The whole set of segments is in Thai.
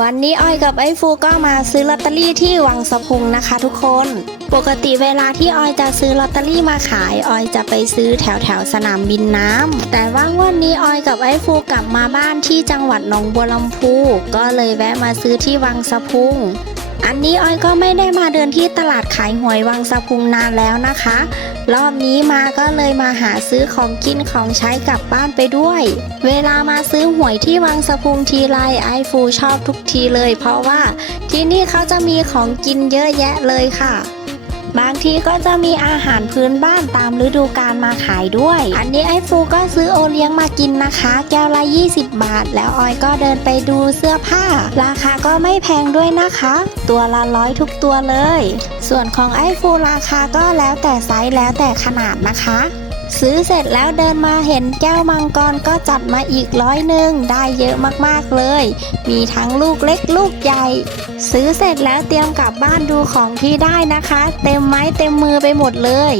วันนี้อ้อยกับไอ้ฟูก็มาซื้อลอตเตอรี่ที่วังสะพุงนะคะทุกคน ปกติเวลาที่ออยจะซื้อลอตเตอรี่มาขายออยจะไปซื้อแถวแถวสนามบินน้ำแต่ว่างวันนี้ออยกับไอ้ฟูกลับมาบ้านที่จังหวัดหนองบัวลำพู ก็เลยแวะมาซื้อที่วังสะพุง อันนี้ออยก็ไม่ได้มาเดินที่ตลาดขายหวยวังสะพุงนานแล้วนะคะ รอบนี้มาก็เลยมาหาซื้อของกินของใช้กลับบ้านไปด้วย เวลามาซื้อหวยที่วังสะพุงทีไรไอฟูชอบทุกทีเลย เพราะว่าที่นี่เขาจะมีของกินเยอะแยะเลยค่ะ บางทีก็จะมีอาหารพื้นบ้านตามฤดูกาลมาขายด้วย อันนี้ไอฟูก็ซื้อโอเลี้ยงมากินนะคะ แก้วละ 20 บาท แล้วออยก็เดินไปดูเสื้อผ้า ราคาก็ไม่แพงด้วยนะคะ ตัวละร้อยทุกตัวเลย ส่วนของไอฟูราคาก็แล้วแต่ไซส์แล้วแต่ขนาดนะคะ ซื้อเสร็จแล้วเดินมาเห็นแก้วมังกรก็จัดมาอีกร้อยหนึ่งได้เยอะมากๆเลย มีทั้งลูกเล็กลูกใหญ่ ซื้อเสร็จแล้วเตรียมกลับบ้านดูของที่ได้นะคะ เต็มไม้เต็มมือไปหมดเลย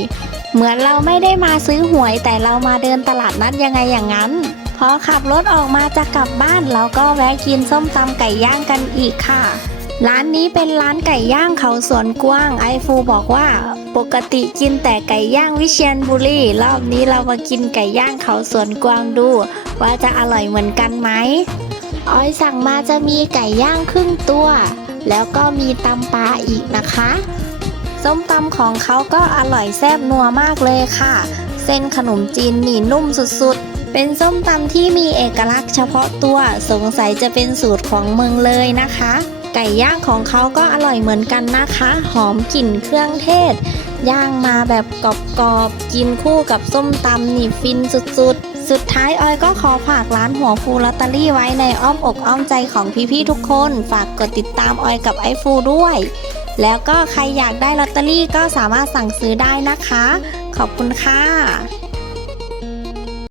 เหมือนเราไม่ได้มาซื้อหวยแต่เรามาเดินตลาดนัดยังไงอย่างนั้น พอขับรถออกมาจะกลับบ้านเราก็แวะกินส้มตำไก่ย่างกันอีกค่ะ ร้านนี้เป็นร้านไก่ย่างเขาสวนกว้างไอฟูบอกว่า ปกติกินแต่ไก่ย่างวิเชียรบุรีรอบนี้เรามากินไก่ย่างเขาสวนกวางดู ว่าจะอร่อยเหมือนกันไหมออยสั่งมาจะมีไก่ย่างครึ่งตัว แล้วก็มีตำปลาอีกนะคะ ส้มตำของเขาก็อร่อยแซ่บนัวมากเลยค่ะ เส้นขนมจีนหนี่นุ่มสุดๆ เป็นส้มตำที่มีเอกลักษณ์เฉพาะตัวสงสัยจะเป็นสูตรของเมืองเลยนะคะ ไก่ย่างของเขาก็อร่อยเหมือนกันนะคะ หอมกลิ่นเครื่องเทศ ย่างมาแบบกรอบๆ กินคู่กับส้มตำนี่ฟินสุดๆ สุดท้ายออยก็ขอฝากร้านหัวฟูลอตเตอรี่ไว้ในอ้อมอกอ้อมใจของพี่ๆทุกคน ฝากกดติดตามออยกับไอฟูด้วย แล้วก็ใครอยากได้ลอตเตอรี่ก็สามารถสั่งซื้อได้นะคะ ขอบคุณค่ะ